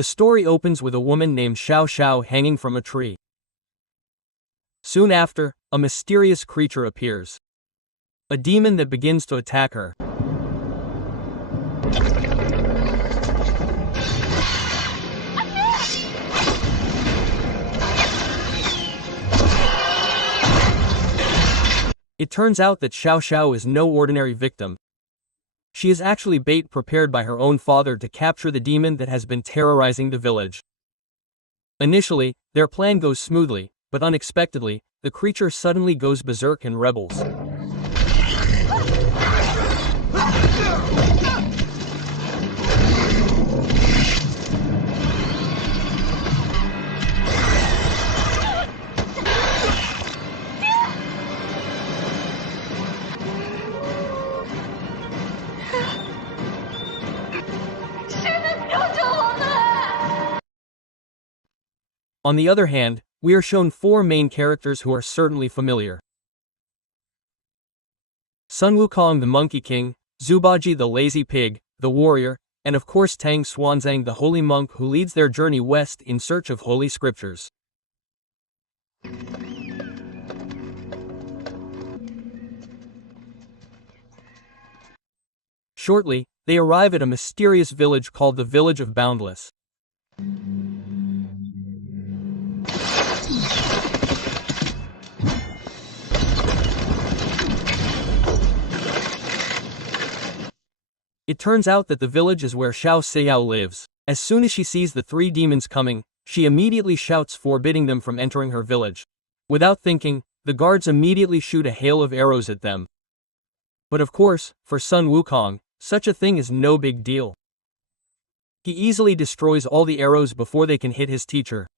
The story opens with a woman named Xiao Xiao hanging from a tree. Soon after, a mysterious creature appears. A demon that begins to attack her. It turns out that Xiao Xiao is no ordinary victim. She is actually bait prepared by her own father to capture the demon that has been terrorizing the village. Initially, their plan goes smoothly, but unexpectedly, the creature suddenly goes berserk and rebels. On the other hand, we are shown four main characters who are certainly familiar. Sun Wukong the Monkey King, Zubaji the Lazy Pig, the Warrior, and of course Tang Xuanzang the Holy Monk who leads their journey west in search of holy scriptures. Shortly, they arrive at a mysterious village called the Village of Boundless. It turns out that the village is where Xiao Xiao lives. As soon as she sees the three demons coming, she immediately shouts forbidding them from entering her village. Without thinking, the guards immediately shoot a hail of arrows at them. But of course, for Sun Wukong, such a thing is no big deal. He easily destroys all the arrows before they can hit his teacher.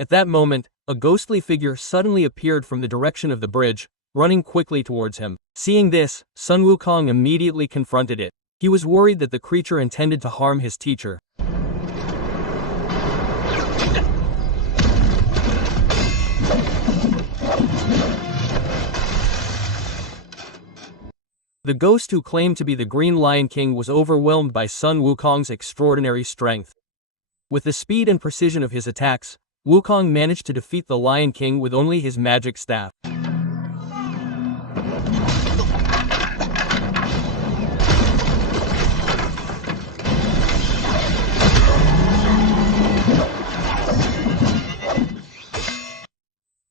At that moment, a ghostly figure suddenly appeared from the direction of the bridge, running quickly towards him. Seeing this, Sun Wukong immediately confronted it. He was worried that the creature intended to harm his teacher. The ghost who claimed to be the Green Lion King was overwhelmed by Sun Wukong's extraordinary strength. With the speed and precision of his attacks, Wukong managed to defeat the Lion King with only his magic staff.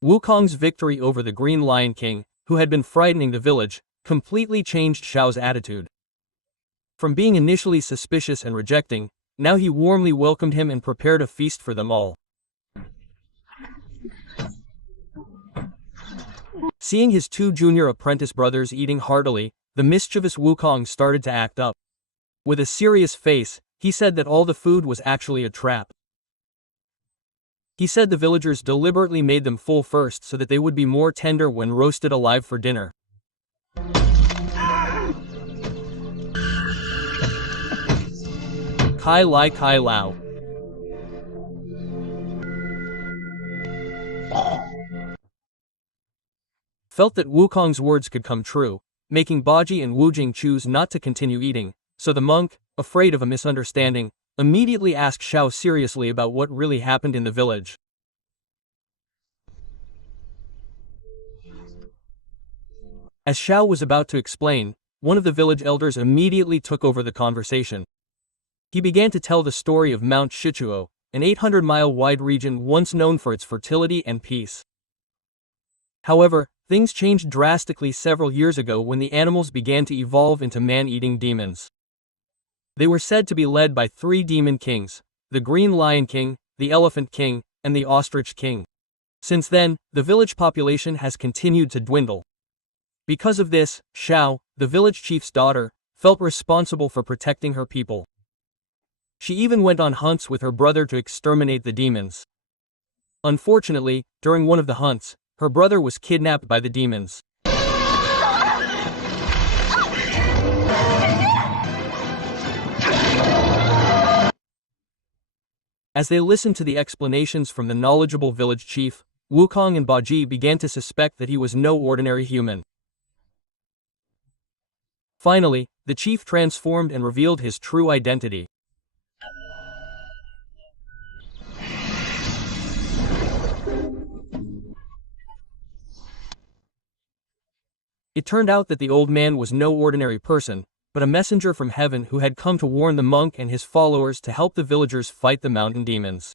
Wukong's victory over the Green Lion King, who had been frightening the village, completely changed Xiao's attitude. From being initially suspicious and rejecting, now he warmly welcomed him and prepared a feast for them all. Seeing his two junior apprentice brothers eating heartily, the mischievous Wukong started to act up. With a serious face, he said that all the food was actually a trap. He said the villagers deliberately made them full first so that they would be more tender when roasted alive for dinner. Kai Lai Kai Lao. Felt that Wukong's words could come true, making Baji and Wujing choose not to continue eating, so the monk, afraid of a misunderstanding, immediately asked Xiao seriously about what really happened in the village. As Xiao was about to explain, one of the village elders immediately took over the conversation. He began to tell the story of Mount Shichuo, an 800-mile-wide region once known for its fertility and peace. However, things changed drastically several years ago when the animals began to evolve into man-eating demons. They were said to be led by three demon kings, the Green Lion King, the Elephant King, and the Ostrich King. Since then, the village population has continued to dwindle. Because of this, Xiao, the village chief's daughter, felt responsible for protecting her people. She even went on hunts with her brother to exterminate the demons. Unfortunately, during one of the hunts, her brother was kidnapped by the demons. As they listened to the explanations from the knowledgeable village chief, Wukong and Baji began to suspect that he was no ordinary human. Finally, the chief transformed and revealed his true identity. It turned out that the old man was no ordinary person, but a messenger from heaven who had come to warn the monk and his followers to help the villagers fight the mountain demons.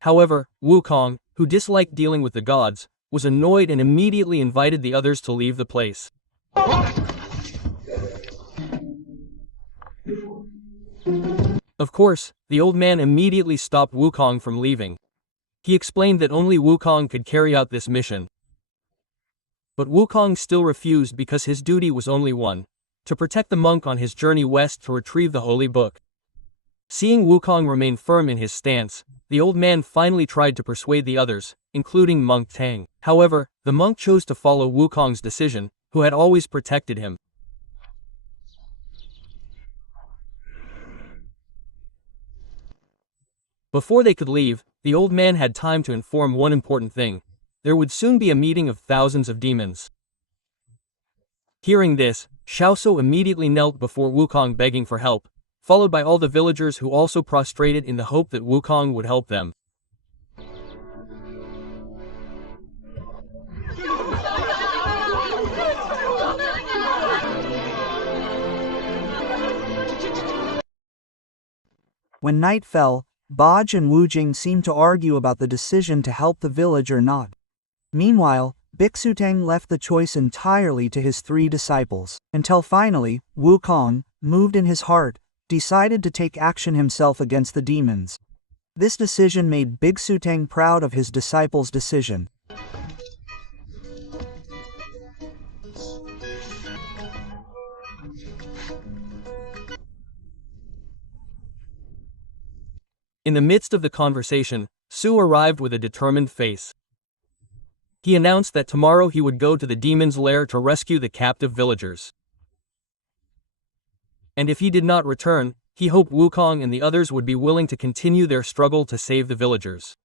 However, Wukong, who disliked dealing with the gods, was annoyed and immediately invited the others to leave the place. Of course, the old man immediately stopped Wukong from leaving. He explained that only Wukong could carry out this mission. But Wukong still refused because his duty was only one: to protect the monk on his journey west to retrieve the holy book. Seeing Wukong remain firm in his stance, the old man finally tried to persuade the others, including Monk Tang. However, the monk chose to follow Wukong's decision, who had always protected him. Before they could leave, the old man had time to inform one important thing: there would soon be a meeting of thousands of demons. Hearing this, Xiaosu immediately knelt before Wukong begging for help, followed by all the villagers who also prostrated in the hope that Wukong would help them. When night fell, Baj and Wu Jing seemed to argue about the decision to help the village or not. Meanwhile, Bixutang left the choice entirely to his 3 disciples, until finally, Wukong, moved in his heart, decided to take action himself against the demons. This decision made Bixutang proud of his disciples' decision. In the midst of the conversation, Su arrived with a determined face. He announced that tomorrow he would go to the demon's lair to rescue the captive villagers. And if he did not return, he hoped Wukong and the others would be willing to continue their struggle to save the villagers.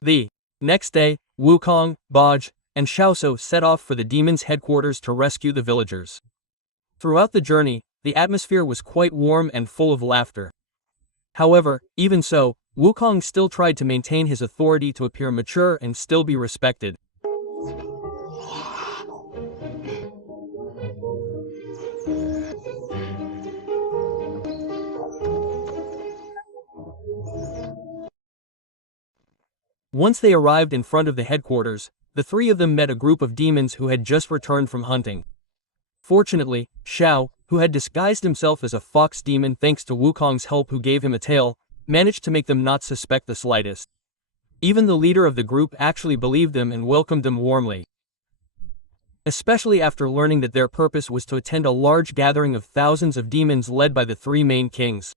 The next day, Wukong, Baj, and Xiaosu set off for the demon's headquarters to rescue the villagers. Throughout the journey, the atmosphere was quite warm and full of laughter. However, even so, Wukong still tried to maintain his authority to appear mature and still be respected. Once they arrived in front of the headquarters, the 3 of them met a group of demons who had just returned from hunting. Fortunately, Xiao, who had disguised himself as a fox demon thanks to Wukong's help who gave him a tail, managed to make them not suspect the slightest. Even the leader of the group actually believed them and welcomed them warmly. Especially after learning that their purpose was to attend a large gathering of thousands of demons led by the 3 main kings.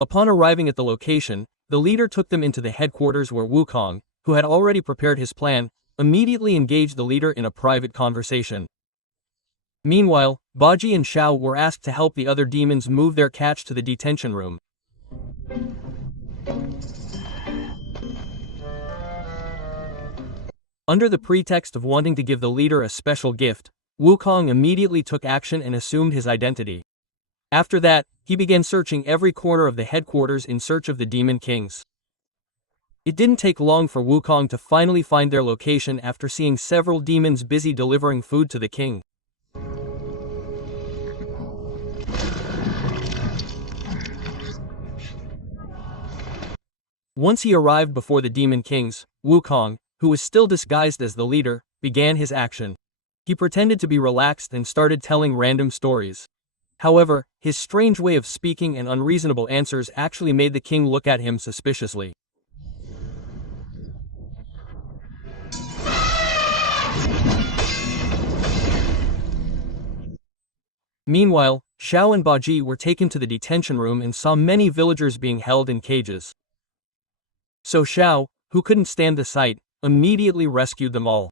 Upon arriving at the location, the leader took them into the headquarters where Wukong, who had already prepared his plan, immediately engaged the leader in a private conversation. Meanwhile, Baji and Xiao were asked to help the other demons move their catch to the detention room. Under the pretext of wanting to give the leader a special gift, Wukong immediately took action and assumed his identity. After that, he began searching every corner of the headquarters in search of the demon kings. It didn't take long for Wukong to finally find their location after seeing several demons busy delivering food to the king. Once he arrived before the demon kings, Wukong, who was still disguised as the leader, began his action. He pretended to be relaxed and started telling random stories. However, his strange way of speaking and unreasonable answers actually made the king look at him suspiciously. Meanwhile, Xiao and Baji were taken to the detention room and saw many villagers being held in cages. So Xiao, who couldn't stand the sight, immediately rescued them all.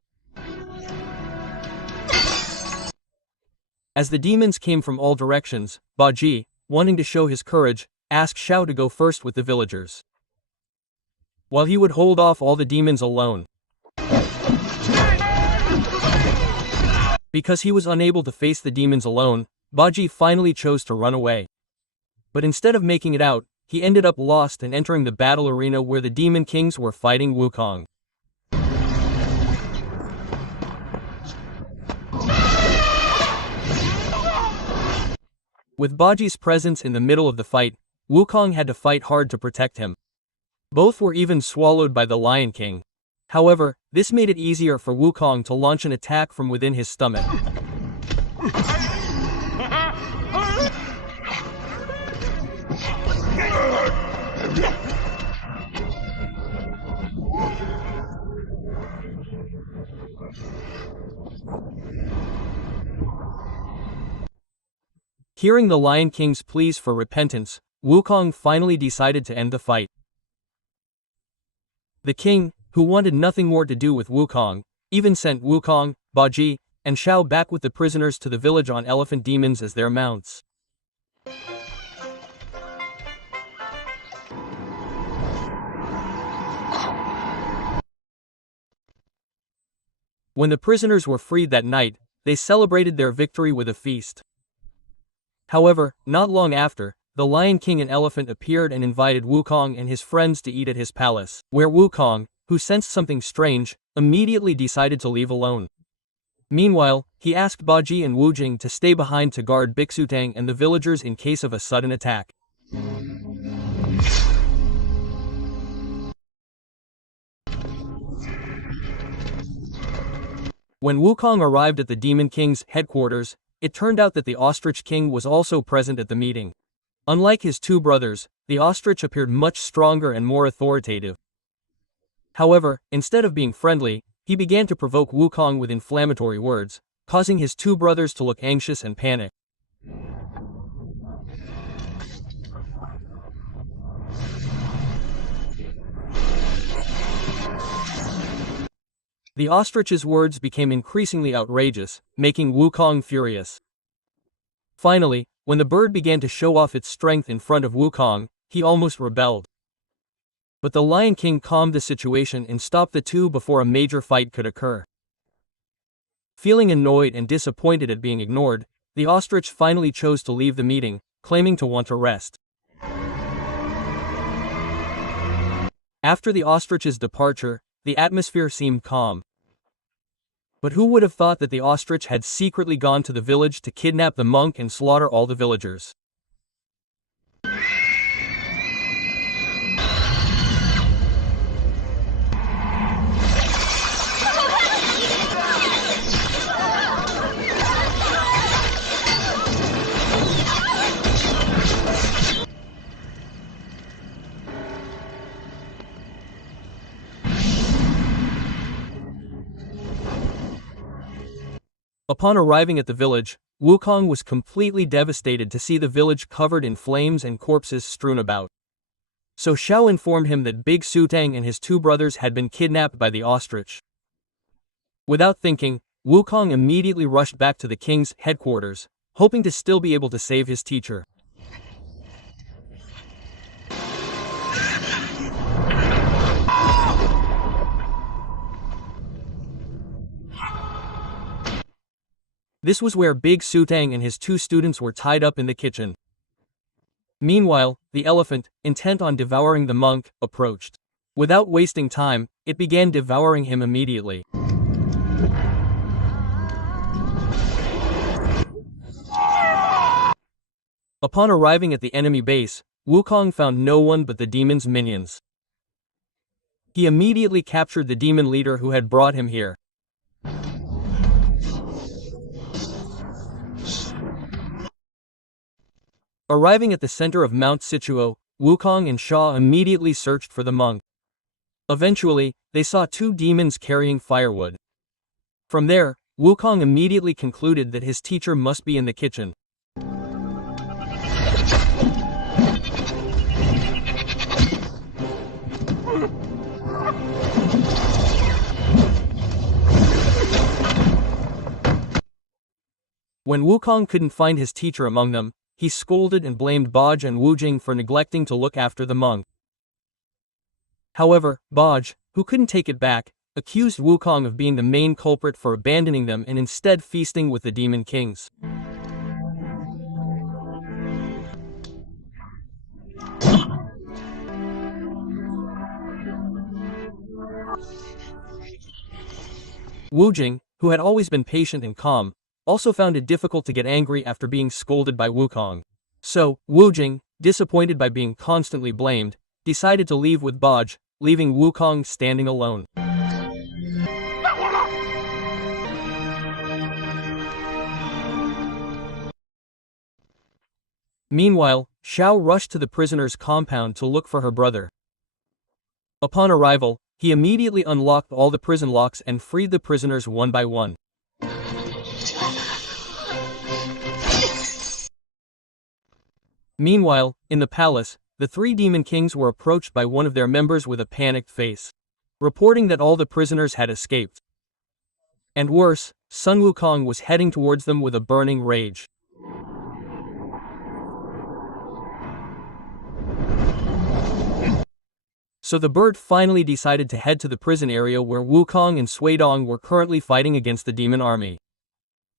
As the demons came from all directions, Baji, wanting to show his courage, asked Xiao to go first with the villagers, while he would hold off all the demons alone. Because he was unable to face the demons alone, Baji finally chose to run away. But instead of making it out, he ended up lost and entering the battle arena where the demon kings were fighting Wukong. With Baji's presence in the middle of the fight, Wukong had to fight hard to protect him. Both were even swallowed by the Lion King. However, this made it easier for Wukong to launch an attack from within his stomach. Hearing the Lion King's pleas for repentance, Wukong finally decided to end the fight. The king, who wanted nothing more to do with Wukong, even sent Wukong, Baji, and Xiao back with the prisoners to the village on elephant demons as their mounts. When the prisoners were freed that night, they celebrated their victory with a feast. However, not long after, the Lion King and Elephant appeared and invited Wukong and his friends to eat at his palace, where Wukong, who sensed something strange, immediately decided to leave alone. Meanwhile, he asked Baji and Wujing to stay behind to guard Bixutang and the villagers in case of a sudden attack. When Wukong arrived at the Demon King's headquarters, it turned out that the Ostrich King was also present at the meeting. Unlike his two brothers, the ostrich appeared much stronger and more authoritative. However, instead of being friendly, he began to provoke Wukong with inflammatory words, causing his two brothers to look anxious and panic. The ostrich's words became increasingly outrageous, making Wukong furious. Finally, when the bird began to show off its strength in front of Wukong, he almost rebelled. But the Lion King calmed the situation and stopped the two before a major fight could occur. Feeling annoyed and disappointed at being ignored, the ostrich finally chose to leave the meeting, claiming to want to rest. After the ostrich's departure, the atmosphere seemed calm. But who would have thought that the ostrich had secretly gone to the village to kidnap the monk and slaughter all the villagers? Upon arriving at the village, Wukong was completely devastated to see the village covered in flames and corpses strewn about. So Xiao informed him that Big Sutang and his two brothers had been kidnapped by the ostrich. Without thinking, Wukong immediately rushed back to the king's headquarters, hoping to still be able to save his teacher. This was where Big Sutang and his two students were tied up in the kitchen. Meanwhile, the elephant, intent on devouring the monk, approached. Without wasting time, it began devouring him immediately. Upon arriving at the enemy base, Wukong found no one but the demon's minions. He immediately captured the demon leader who had brought him here. Arriving at the center of Mount Situo, Wukong and Shaw immediately searched for the monk. Eventually, they saw two demons carrying firewood. From there, Wukong immediately concluded that his teacher must be in the kitchen. When Wukong couldn't find his teacher among them, he scolded and blamed Baj and Wujing for neglecting to look after the monk. However, Baj, who couldn't take it back, accused Wukong of being the main culprit for abandoning them and instead feasting with the demon kings. Wujing, who had always been patient and calm, also found it difficult to get angry after being scolded by Wukong. So, Wujing, disappointed by being constantly blamed, decided to leave with Baj, leaving Wukong standing alone. Meanwhile, Xiao rushed to the prisoner's compound to look for her brother. Upon arrival, he immediately unlocked all the prison locks and freed the prisoners one by one. Meanwhile, in the palace, the three demon kings were approached by one of their members with a panicked face, reporting that all the prisoners had escaped. And worse, Sun Wukong was heading towards them with a burning rage. So the bird finally decided to head to the prison area where Wukong and Suidong were currently fighting against the demon army.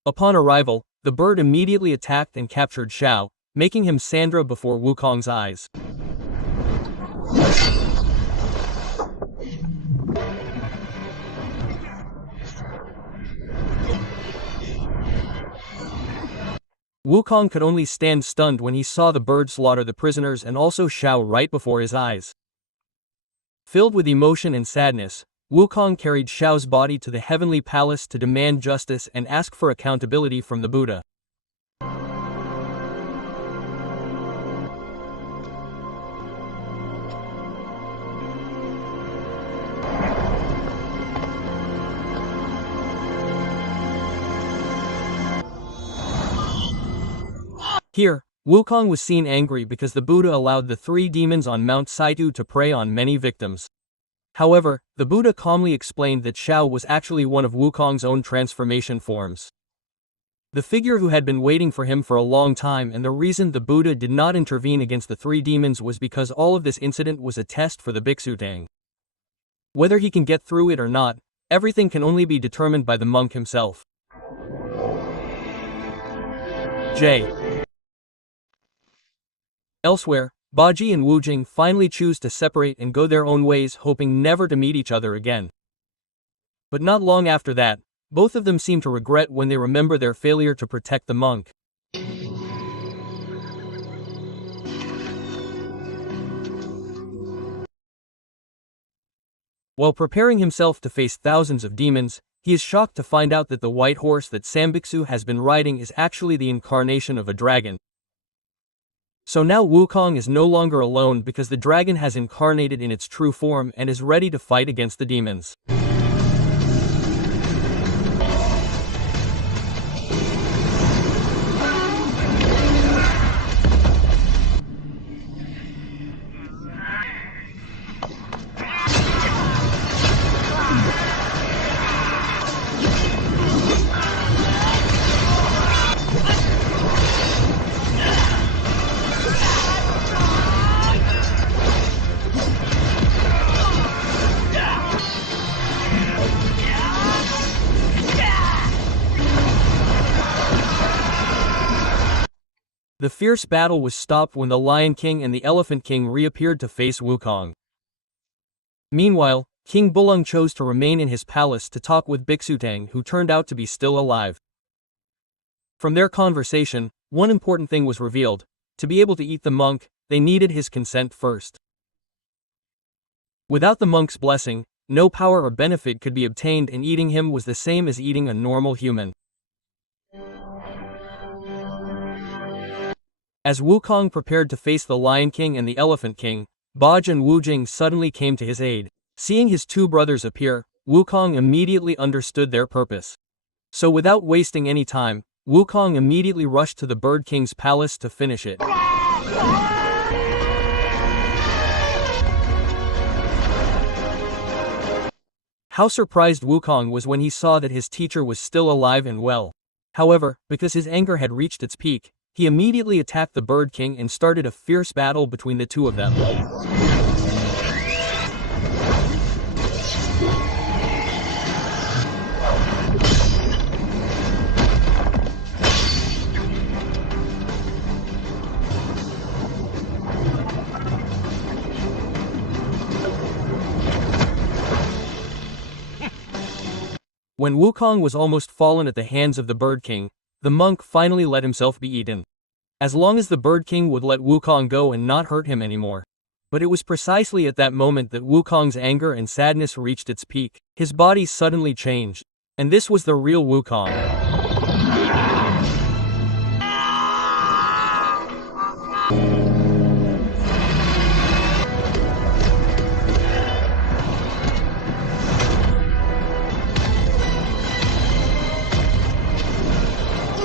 Upon arrival, the bird immediately attacked and captured Xiao, making him Sandra before Wukong's eyes. Wukong could only stand stunned when he saw the bird slaughter the prisoners and also Xiao right before his eyes. Filled with emotion and sadness, Wukong carried Xiao's body to the heavenly palace to demand justice and ask for accountability from the Buddha. Here, Wukong was seen angry because the Buddha allowed the three demons on Mount Saitu to prey on many victims. However, the Buddha calmly explained that Xiao was actually one of Wukong's own transformation forms. The figure who had been waiting for him for a long time, and the reason the Buddha did not intervene against the three demons was because all of this incident was a test for the Bhikshu Tang. Whether he can get through it or not, everything can only be determined by the monk himself. J. Elsewhere, Baji and Wujing finally choose to separate and go their own ways, hoping never to meet each other again. But not long after that, both of them seem to regret when they remember their failure to protect the monk. While preparing himself to face thousands of demons, he is shocked to find out that the white horse that Sambiksu has been riding is actually the incarnation of a dragon. So now Wukong is no longer alone because the dragon has incarnated in its true form and is ready to fight against the demons. The fierce battle was stopped when the Lion King and the Elephant King reappeared to face Wukong. Meanwhile, King Bulong chose to remain in his palace to talk with Bhikshu Tang, who turned out to be still alive. From their conversation, one important thing was revealed: to be able to eat the monk, they needed his consent first. Without the monk's blessing, no power or benefit could be obtained, and eating him was the same as eating a normal human. As Wukong prepared to face the Lion King and the Elephant King, Baj and Wujing suddenly came to his aid. Seeing his two brothers appear, Wukong immediately understood their purpose. So without wasting any time, Wukong immediately rushed to the Bird King's palace to finish it. How surprised Wukong was when he saw that his teacher was still alive and well. However, because his anger had reached its peak, he immediately attacked the Bird King and started a fierce battle between the two of them. When Wukong was almost fallen at the hands of the Bird King, the monk finally let himself be eaten. As long as the Bird King would let Wukong go and not hurt him anymore. But it was precisely at that moment that Wukong's anger and sadness reached its peak. His body suddenly changed. And this was the real Wukong.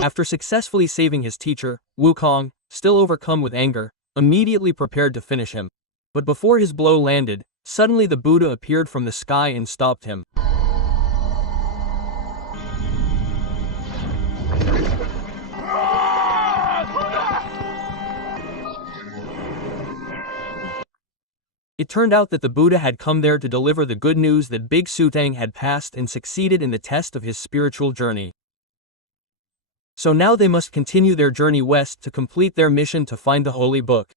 After successfully saving his teacher, Wukong, still overcome with anger, immediately prepared to finish him. But before his blow landed, suddenly the Buddha appeared from the sky and stopped him. It turned out that the Buddha had come there to deliver the good news that Big Sutang had passed and succeeded in the test of his spiritual journey. So now they must continue their journey west to complete their mission to find the holy book.